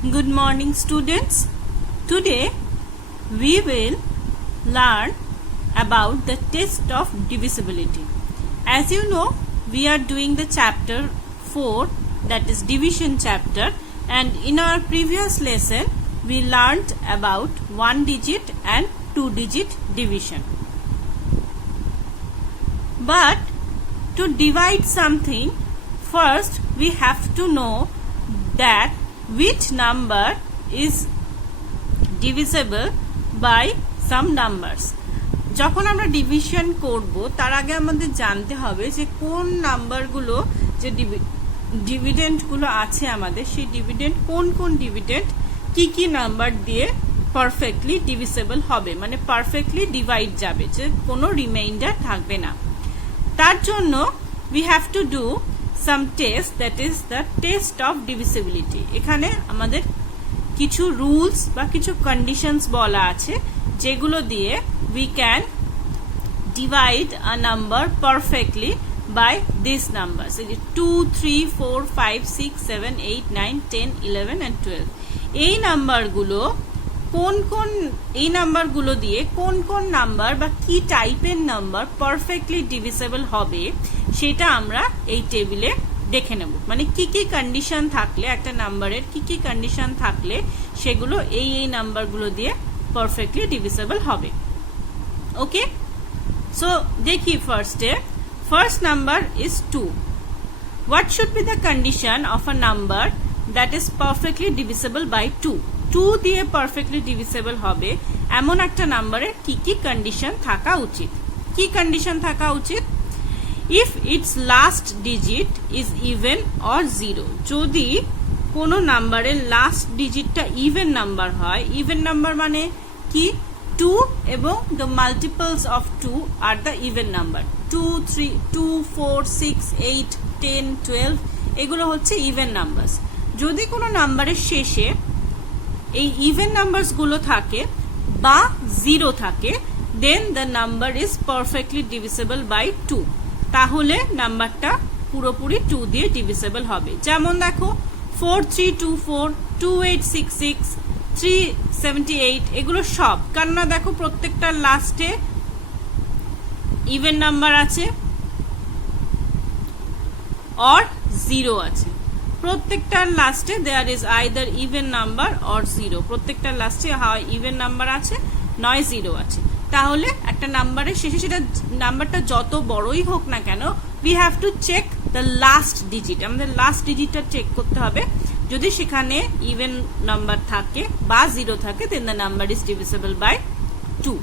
Good morning, students. Today we will learn about the test of divisibility. As you know, we are doing the chapter 4, that is division chapter, and in our previous lesson we learned about one digit and two digit division. But to divide something, first we have to know that which number is divisible by some numbers. যখন আমরা division করব তার আগে আমাদের জানতে হবে যে কোন নাম্বারগুলো যে ডিভিডেন্ডগুলো আছে আমাদের সেই ডিভিডেন্ড কোন ডিভিডেন্ড কি নাম্বার দিয়ে পারফেক্টলি ডিভিসেবল হবে, মানে পারফেক্টলি ডিভাইড যাবে, যে কোনো রিমাইন্ডার থাকবে না। তার জন্য we have to do some test, that is the test of divisibility. এখানে আমাদের কিছু রুলস বা কিছু কন্ডিশনস বলা আছে যেগুলো দিয়ে we can divide a number perfectly by these numbers. 2, 3, 4, 5, 6, 7, 8, 9, 10, 11 and 12. এই নাম্বারগুলো দিয়ে কোন নাম্বার বা কি টাইপের নাম্বার পারফেক্টলি ডিভিসেবল হবে সেটা আমরা এই টেবিলে দেখে নেব। মানে কি কন্ডিশন থাকলে একটা নাম্বারের কি কন্ডিশন থাকলে সেগুলো এই নাম্বারগুলো দিয়ে পারফেক্টলি ডিভিসেবল হবে। ওকে, সো দেখি first number is 2. What should be the condition of a number that is perfectly divisible by 2? 2 দিয়ে পারফেক্টলি ডিভিসেবল হবে এমন একটা নাম্বারের কি কন্ডিশন থাকা উচিত? কি কন্ডিশন থাকা উচিত? If its last digit is even or 0. যদি কোনো নাম্বারের লাস্ট ডিজিটটা ইভেন নাম্বার হয়, ইভেন নাম্বার মানে কি 2 এবং the multiples of 2 are the even number. 2, 3, 2, 4, 6, 8, 10, 12 এগুলো হচ্ছে ইভেন নাম্বারস। যদি কোনো নাম্বারের শেষে এই ইভেন নাম্বারস গুলো থাকে বা 0 থাকে, then the number is perfectly divisible by 2. তাহলে নাম্বারটা পুরোপুরি 2 দিয়ে ডিভিসেবল হবে। যেমন দেখো 4324, 2866, 378 এগুলো সব, কেননা দেখো প্রত্যেকটা লাস্টে ইভেন নাম্বার আছে or 0 আছে। প্রত্যেকটার লাস্টে there is either even number or 0। প্রত্যেকটার লাস্টে হয় ইভেন নাম্বার আছে নয় 0 আছে। তাহলে একটা নাম্বারের শেষে সেটা নাম্বারটা যত বড়ই হোক না কেন, we have to check the last digit. আমাদের লাস্ট ডিজিটটা চেক করতে হবে। যদি সেখানে ইভেন নাম্বার থাকে বা 0 থাকে, then the number is divisible by 2.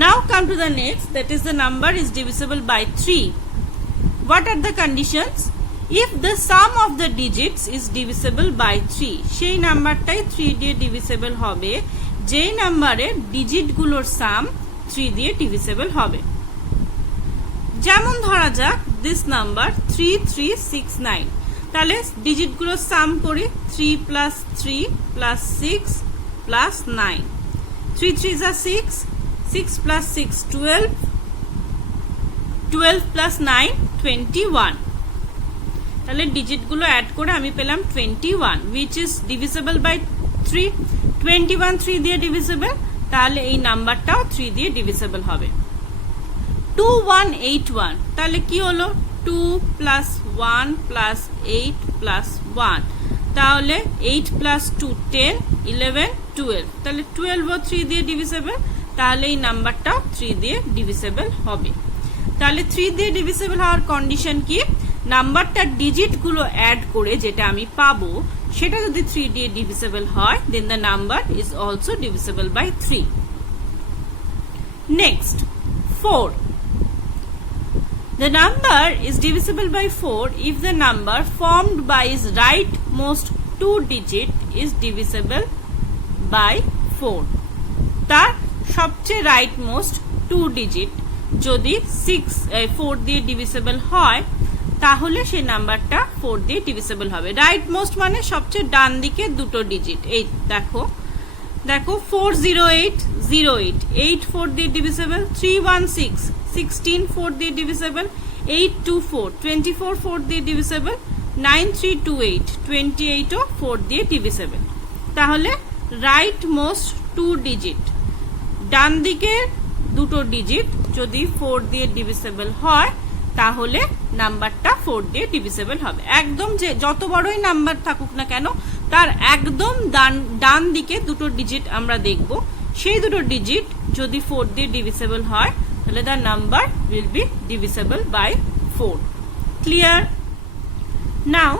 Now come to the next, that is the number is divisible by 3. What are the conditions? If the sum of the digits is divisible by 3, সেই নাম্বারটাই 3 দিয়ে divisible হবে যেই নাম্বারের ডিজিটগুলোর সাম 3 দিয়ে divisible হবে। যেমন ধরা যাক দিস নাম্বার 3369, তাহলে ডিজিটগুলোর সাম করি 3 প্লাস 3 প্লাস 6 প্লাস 9, 3 3 যা 6, 6 প্লাস 6 12, 12 প্লাস 9 21। তাহলে ডিজিটগুলো অ্যাড করে আমি পেলাম 21, which is divisible by 3. 21 3 দিয়ে ডিভিসেবল, তাহলে এই নাম্বারটাও 3 দিয়ে ডিভিসেবল হবে। 2181, তাহলে কি হলো 2 প্লাস 1 প্লাস 8 প্লাস 1, তাহলে 8 প্লাস 2 10, 11 12, তাহলে 12 ও 3 দিয়ে ডিভিসেবল, তাহলে এই নাম্বারটাও 3 দিয়ে ডিভিসেবল হবে। তাহলে 3 দিয়ে ডিভিসেবল হওয়ার কন্ডিশন কি? নাম্বারটার ডিজিটগুলো অ্যাড করে যেটা আমি পাবো সেটা যদি 3 দিয়ে ডিভিসেবল হয়, then the number is also divisible by 3. Next 4. The number is divisible by 4 if the number formed by its rightmost 2 digit is divisible by 4. তার সবচেয়ে রাইটমোস্ট 2 ডিজিট যদি 4 দিয়ে ডিভিসেবল হয়, তাহলে সেই নাম্বারটা 4 দিয়ে ডিভিসেবল হবে। রাইট মোস্ট মানে সবচেয়ে ডান দিকে দুটো ডিজিট। এই দেখো 40808, 8 4 দিয়ে ডিভিসেবল, 316 16 4 দিয়ে ডিভিসেবল, 824 24 4 দিয়ে ডিভিসেবল, 9328 28 ও 4 দিয়ে ডিভিসেবল। তাহলে রাইট মোস্ট 2 ডিজিট, ডান দিকের দুটো ডিজিট যদি 4 দিয়ে ডিভিসেবল হয় তাহলে নাম্বারটা 4 দিয়ে ডিভিসেবল হবে। একদম যে যত বড়ই নাম্বার থাকুক না কেন তার একদম ডান দিকে দুটো ডিজিট আমরা দেখব, সেই দুটো ডিজিট যদি 4 দিয়ে ডিভিসেবল হয় তাহলে the number will be divisible by 4. Clear? Now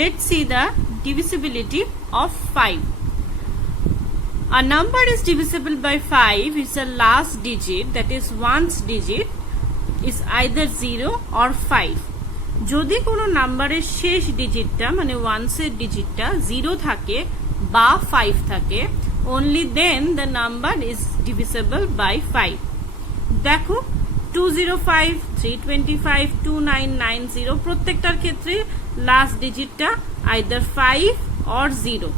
let's see the divisibility of 5. A number is divisible by 5 if the last digit, that is ones digit, is either 0 or 5. যদি কোনো নাম্বারের শেষ ডিজিটটা মানে ওয়ান্সের ডিজিটটা 0 থাকে বা 5 থাকে, only then the number is divisible by 5. দেখো 205, 325, 2990 প্রত্যেকটার ক্ষেত্রে last ডিজিটটা either 5 or 0.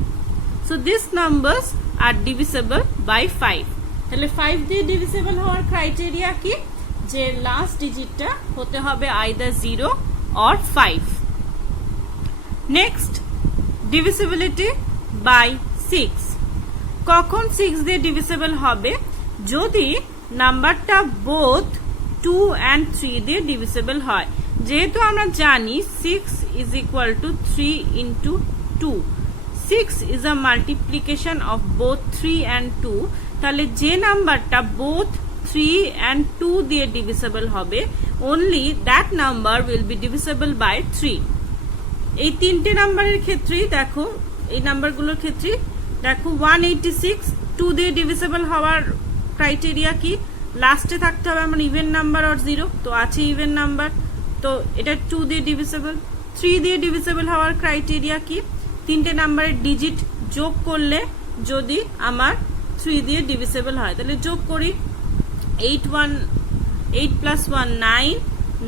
So these numbers are divisible by 5. তাহলে 5 দিয়ে ডিভিসিবল হওয়ার ক্রাইটেরিয়া কি? যে লাস্ট ডিজিটটা হতে হবে either 0 or 5. Next, divisibility by 6. কখন 6 দিয়ে ডিভিসিবল হবে? যদি নাম্বারটা বোথ 2 and 3 দিয়ে ডিভিসিবল হয়। যেহেতু আমরা জানি 6 is equal to 3 into 2. 6 is a multiplication of both 3 and 2. তাহলে যে নাম্বারটা বোথ 3 and 2 দিয়ে ডিভিসিবল হবে, only that number will be divisible by 3. এই তিনটে নাম্বারের ক্ষেত্রেই দেখো, এই নাম্বারগুলোর ক্ষেত্রে দেখো 186 2 দিয়ে ডিভিসিবল হওয়ার ক্রাইটেরিয়া কি? লাস্টে থাকতে হবে আমার ইভেন নাম্বার অর 0, তো আছে ইভেন নাম্বার, তো এটা 2 দিয়ে ডিভিসিবল। 3 দিয়ে ডিভিসিবল হওয়ার ক্রাইটেরিয়া কি? তিনটে নাম্বারের ডিজিট যোগ করলে যদি আমার 3 দিয়ে ডিভিসিবল হয়, তাহলে যোগ করি 8 plus 1 9,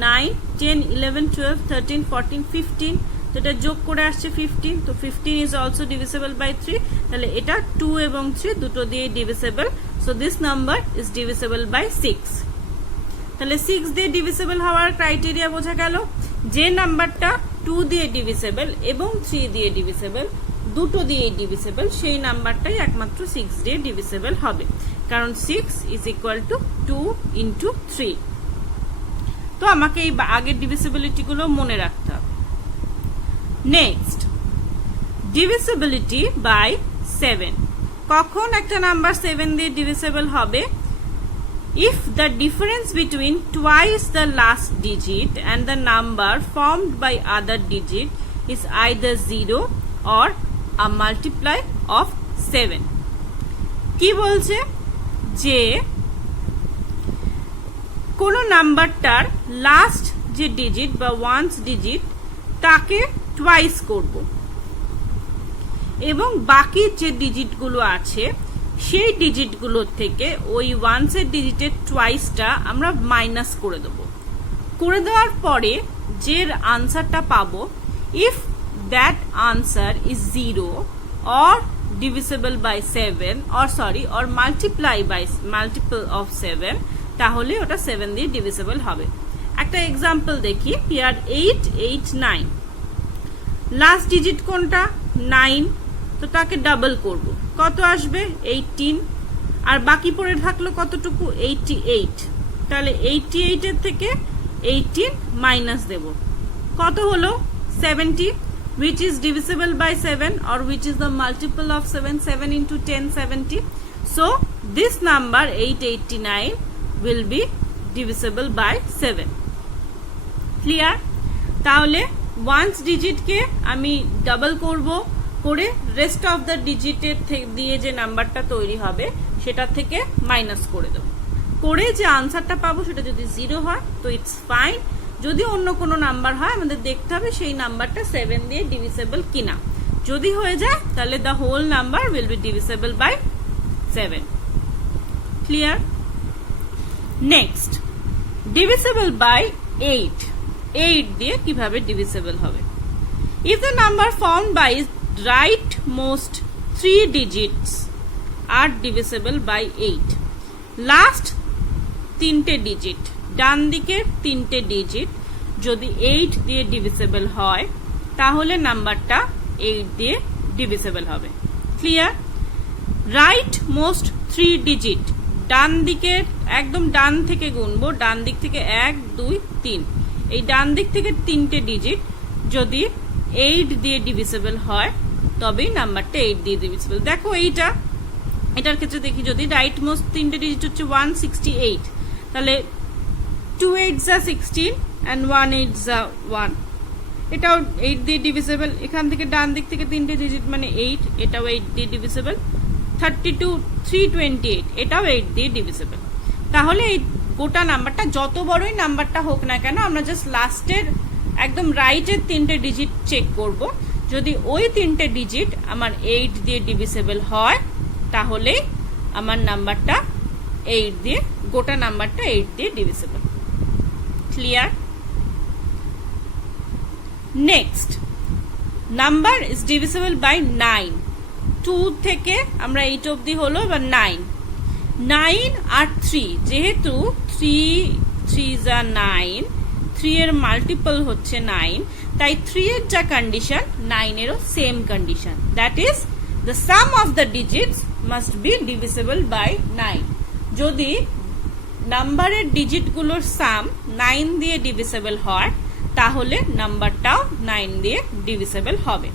9 10 11 12 13 14 15, তো এটা যোগ করে আসছে 15, তো 15 is also divisible by 3, তাহলে এটা 2 এবং 3 দুটো দিয়ে ডিভিসিবল। So this number is divisible by 6. তাহলে 6 দিয়ে ডিভিসিবল হওয়ার ক্রাইটেরিয়া বোঝা গেল, যে নাম্বারটা 2 দিয়ে ডিভিসিবল এবং 3 দিয়ে ডিভিসিবল, দুটো দিয়ে ডিভিসিবল, সেই নাম্বারটাই একমাত্র 6 দিয়ে ডিভিসিবল হবে, কারণ 6 is equal to 2 into 3. তো আমাকে এই আগের ডিভিসিবিলিটি গুলো মনে রাখতে হবে। Next, divisibility by 7. কখন একটা নাম্বার 7 দিয়ে ডিভিসিবল হবে? If the difference between twice the last digit and the number formed by other digit is either 0 or a multiply of 7. কি বলছে? যে কোন নাম্বারটার লাস্ট যে ডিজিট বা ওয়ান্স ডিজিট তাকে টুয়াইস করব এবং বাকি যে ডিজিটগুলো আছে সেই ডিজিটগুলোর থেকে ওই ওয়ান্সের ডিজিটের টুয়াইসটা আমরা মাইনাস করে দেব। করে দেওয়ার পরে যে আনসারটা পাবো, if that answer is 0 or divisible by 7 or multiple of 7, তাহলে ওটা 7 দিয়ে ডিভিসিবল হবে। একটা এক্সাম্পল দেখি, হিয়ার 8 8 9, লাস্ট ডিজিট কোনটা? 9, তো তাকে ডাবল করব, কত আসবে? 18, আর বাকি পড়ে থাকলো কতটুকু? 88, তাহলে 88 এর থেকে 18 মাইনাস দেব, কত হলো? 70, which is divisible by 7 or which is the multiple of 7, 7 into 10 70. So this number 889 will be divisible by 7. Clear? তাহলে ওয়ান্স ডিজিটকে আমি ডাবল করব, করে রেস্ট অফ দ্য ডিজিটের দিয়ে যে নাম্বারটা তৈরি হবে সেটা থেকে মাইনাস করে দেব, করে যে আনসারটা পাবো সেটা যদি 0 হয় তো ইটস ফাইন, যদি অন্য কোনো নাম্বার হয় আমাদের দেখতে হবে সেই নাম্বারটা 7 দিয়ে ডিভিসিবল কিনা, যদি হয়ে যায় তাহলে the whole number will be divisible by 7. Clear? Next, divisible by 8. 8 দিয়ে কিভাবে ডিভিসিবল হবে? If the number formed by rightmost 3 digits আর divisible by 8, লাস্ট তিনটে ডিজিট, ডান দিকের তিনটে ডিজিট যদি 8 দিয়ে ডিভিসিবল হয় তাহলে নাম্বারটা 8 দিয়ে ডিভিসিবল হবে। ক্লিয়ার? রাইট মোস্ট 3 ডিজিট, ডান দিকের একদম ডান থেকে গুনবো, ডান দিক থেকে 1 2 3, এই ডান দিক থেকে 3টে ডিজিট যদি 8 দিয়ে ডিভিসিবল হয় তবেই নাম্বারটা 8 দিয়ে ডিভিসিবল। দেখো এটার ক্ষেত্রে দেখি, যদি রাইট মোস্ট 3টে ডিজিট হচ্ছে 168, তাহলে 2 8s are 16 and 1 8s are 1, এটাও 8 দিয়ে ডিভিসিবল। এখান থেকে ডান দিক থেকে 3টে ডিজিট মানে 8, এটাও 8 দিয়ে ডিভিসিবল। 32 328, এটাও 8 দিয়ে ডিভিসিবল। তাহলে এই গোটা নাম্বারটা যত বড়ই নাম্বারটা হোক না কেন, আমরা জাস্ট লাস্টের একদম রাইটের 3টে ডিজিট চেক করব। যদি ওই 3টে ডিজিট আমার 8 দিয়ে ডিভিসিবল হয় তাহলে আমার নাম্বারটা 8 দিয়ে, গোটা নাম্বারটা 8 দিয়ে divisible. Clear? Next, number is divisible by 9। 2 থেকে আমরা 8 অবধি হলো, এবার 9 আর 3, যেহেতু 3 are 9, 3 এর মাল্টিপল হচ্ছে 9, তাই 3 এর যা কন্ডিশন 9 এরও same condition, that is the sum of the digits must be divisible by 9। যদি নাম্বারের ডিজিটগুলোর সাম 9 দিয়ে ডিভিসিবল হয় তাহলে নাম্বারটাও 9 দিয়ে ডিভিসিবল হবে।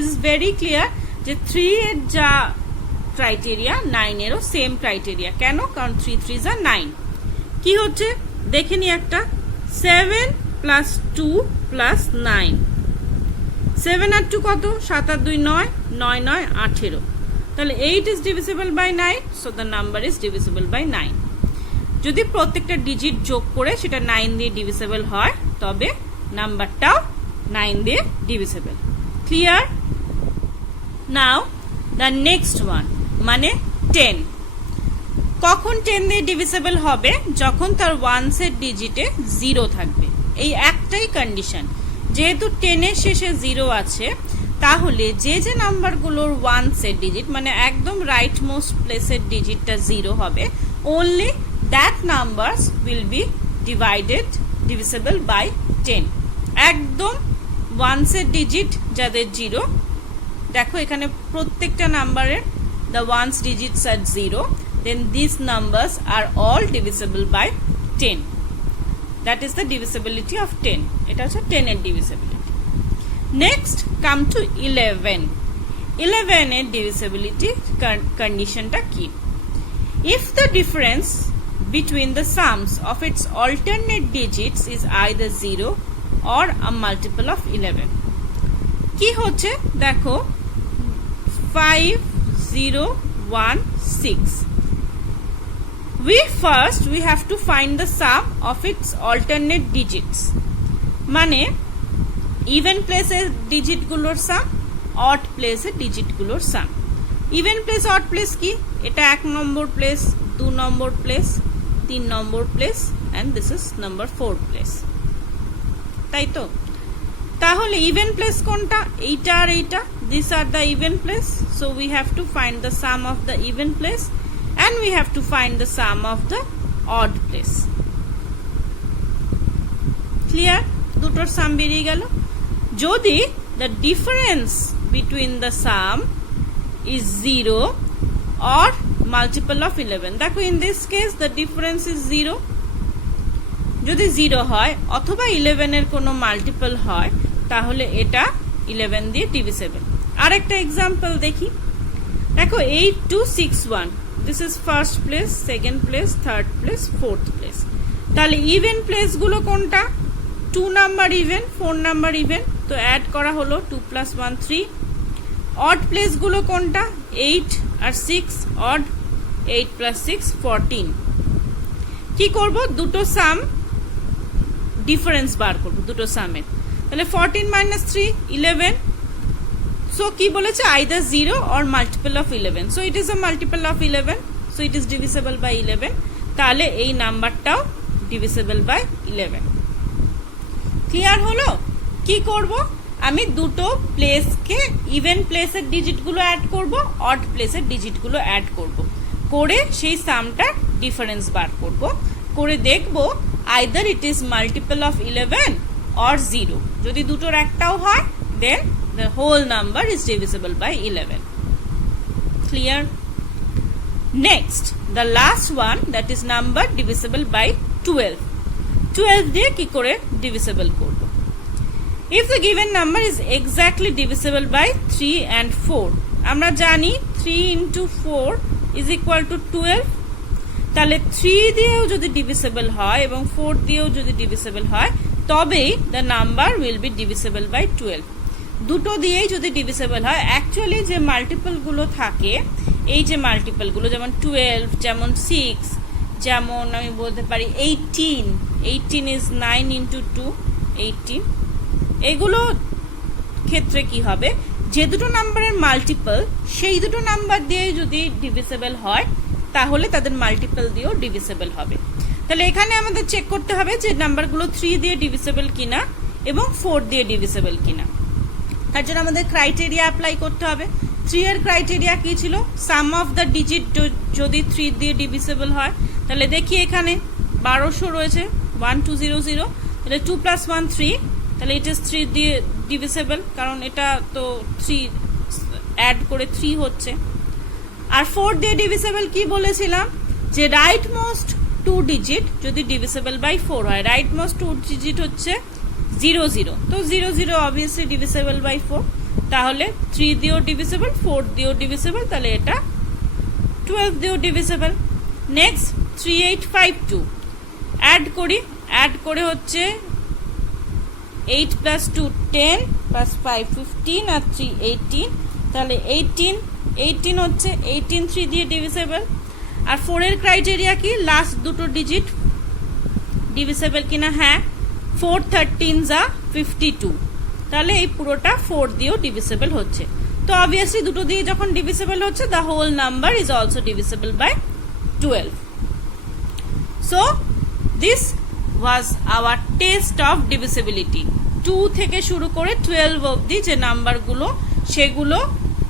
ইজ ভেরি ক্লিয়ার যে 3 এর যা ক্রাইটেরিয়া 9 এরও সেম ক্রাইটেরিয়া। কেন? কারণ 3 3s are 9। কি হচ্ছে দেখে নি একটা, 7 plus 2 plus 9, 7 আর 2 কত? 7 আর 2 9, 9 9 18, তাহলে 8 is divisible by 9, so the number is divisible by 9। যদি প্রত্যেকটা ডিজিট যোগ করে সেটা 9 দিয়ে ডিভিসিবল হয় তবে নাম্বারটাও 9 দিয়ে divisible. Clear? Now the next one, মানে 10। কখন 10 দিয়ে ডিভিসিবল হবে? যখন তার ওয়ান্স এর ডিজিটে 0 থাকবে। এই একটাই কন্ডিশন। যেহেতু 10 এর শেষে 0 আছে তাহলে যে যে নাম্বারগুলোর ওয়ান্স এর ডিজিট মানে একদম রাইট মোস্ট প্লেসের ডিজিটটা 0 হবে, only that numbers will be divisible by 10। একদম ওয়ান্স এর ডিজিট যাদের 0, দেখো এখানে প্রত্যেকটা নাম্বারের the ones digits are 0, then these numbers are all divisible by 10। that is the divisibility of 10। এটা হচ্ছে 10 এর divisibility। next come to 11। 11 এর divisibility conditionটা কি? if the difference between the sums of its alternate digits is either 0 or a multiple of 11। কি হচ্ছে দেখো, 5 0 1 6, we have to find the sum of its alternate digits, মানে even প্লেসের digit গুলোর sum, odd প্লেসের digit গুলোর sum. Even place, odd place কি? এটা 1 নম্বর প্লেস, 2 নম্বর প্লেস, 3 নম্বর place, and this is number 4 place, তাই তো? তাহলে ইভেন প্লেস কোনটা? এইটা আর এইটা, this are the even place, so we have to find the sum of the even place and we have to find the sum of the odd place। clear? দুটোর সাম বেরিয়ে গেল। যদি the difference between the sum is 0 or multiple of 11, দেখো in this case the difference is 0, যদি 0 হয় অথবা 11 এর কোনো মাল্টিপল হয় তাহলে এটা 11 দিয়ে ডিভিসিবল। আরেকটা एग्जांपल দেখি, দেখো 8 2 6 1, this is first place, second place, third place, fourth place। তাহলে ইভেন প্লেস গুলো কোনটা? 2 নাম্বার ইভেন, 4 নাম্বার ইভেন, তো অ্যাড করা হলো 2 + 1 3। অড প্লেস গুলো কোনটা? 8 আর 6, অড, 8 + 6 14। কি করব? দুটো সাম ডিফারেন্স বার করব দুটো সামের। তাহলে 14 - 3 11, so কি বলেছে? either 0 or multiple of 11, so it is a multiple of 11, so it is divisible by 11। তাহলে এই নাম্বারটাও divisible by 11। ক্লিয়ার হলো? কি করব? আমি দুটো প্লেসকে ইভেন প্লেসের ডিজিটগুলো অ্যাড করব, অড প্লেসের ডিজিটগুলো অ্যাড করব, করে সেই সামটার ডিফারেন্স বার করব, করে দেখব either it is multiple of 11 or 0। যদি দুটোর একটাও হয় then the whole number is divisible by 11. Clear? Next, the last one, that is number divisible by 12. 12 দিয়ে কি করে divisible করব? If the given number is exactly divisible by 3 and 4, আমরা জানি 3 into 4 is equal to 12. তাহলে 3 দিয়েও যদি divisible হয় এবং 4 দিয়েও যদি divisible হয় তবেই the number will be divisible by 12. দুটো দিয়েই যদি divisible হয়, অ্যাকচুয়ালি যে মাল্টিপল গুলো থাকে, এই যে মাল্টিপল গুলো যেমন 12, যেমন 6, যেমন আমি বলতে পারি 18 is 9 into 2, 18, এগুলো ক্ষেত্রে কি হবে, যে দুটো নাম্বারের মাল্টিপল সেই দুটো নাম্বার দিয়ে যদি ডিভিসিবল হয় তাহলে তাদের মাল্টিপল দিয়েও ডিভিসিবল হবে। তাহলে এখানে আমাদের চেক করতে হবে যে নাম্বারগুলো 3 দিয়ে ডিভিসিবল কিনা এবং 4 দিয়ে ডিভিসিবল কিনা। তার জন্য আমাদের ক্রাইটেরিয়া অ্যাপ্লাই করতে হবে। 3 এর ক্রাইটেরিয়া কি ছিল? সাম অফ দ্য ডিজিট যদি 3 দিয়ে ডিভিসিবল হয়, তাহলে দেখি এখানে 1200 রয়েছে, 1200, তাহলে 2 + 1 3, তাহলে ইট ইজ 3 দিয়ে ডিভিসিবল, কারণ এটা তো 3 অ্যাড করে 3 হচ্ছে। আর 4 দিয়ে ডিভিসিবল কি বলেছিলাম, যে রাইট মোস্ট 2 ডিজিট যদি ডিভিসিবল বাই 4 হয়, রাইট মোস্ট 2 ডিজিট হচ্ছে 0 0, তো 0 0 অবভিয়াসলি ডিভিসিবল বাই 4, তাহলে 3 দিয়েও ডিভিসিবল, 4 দিয়েও ডিভিসিবল, তাহলে এটা 12 দিয়েও ডিভিসিবল। নেক্সট 3852 অ্যাড করি, অ্যাড করে হচ্ছে 8 + 2 10 + 5 15 আর 3 18, তাহলে 18 হচ্ছে 18 3 দিয়ে ডিভিসিবল। আর 4 এর ক্রাইটেরিয়া কি, লাস্ট দুটো ডিজিট ডিভিসিবল কিনা, হ্যাঁ 4 13 যা 52, তাহলে এই পুরোটা 4 দিয়েও ডিভিসিবল হচ্ছে। তো অবভিয়াসলি দুটো দিয়ে যখন ডিভিসিবল হচ্ছে, the whole number is also divisible by 12. So this was our test of divisibility. 2 থেকে শুরু করে 12 অবধি যে নাম্বারগুলো, সেগুলো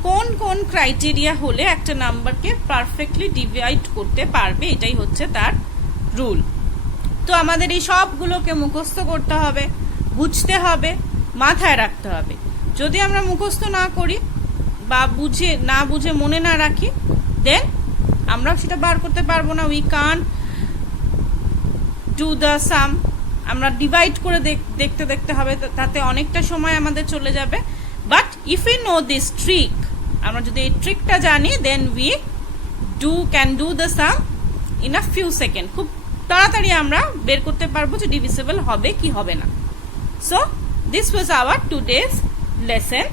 কোন কোন ক্রাইটেরিয়া হলে একটা নাম্বারকে পারফেক্টলি ডিভাইড করতে পারবে, এটাই হচ্ছে তার রুল। তো আমাদের এই সবগুলোকে মুখস্থ করতে হবে, বুঝতে হবে, মাথায় রাখতে হবে। যদি আমরা মুখস্থ না করি বা বুঝে মনে না রাখি, দেন আমরা সেটা বার করতে পারবো না। উই কান্ট ডু দ্য সাম। আমরা ডিভাইড করে দেখতে হবে, তাতে অনেকটা সময় আমাদের চলে যাবে। But if you know this trick, আমরা যদি এই ট্রিকটা জানি, then we can do the sum in a few second. খুব তাড়াতাড়ি আমরা বের করতে পারবো যে ডিভিসিবল হবে কি হবে না। So this was hour today's lesson.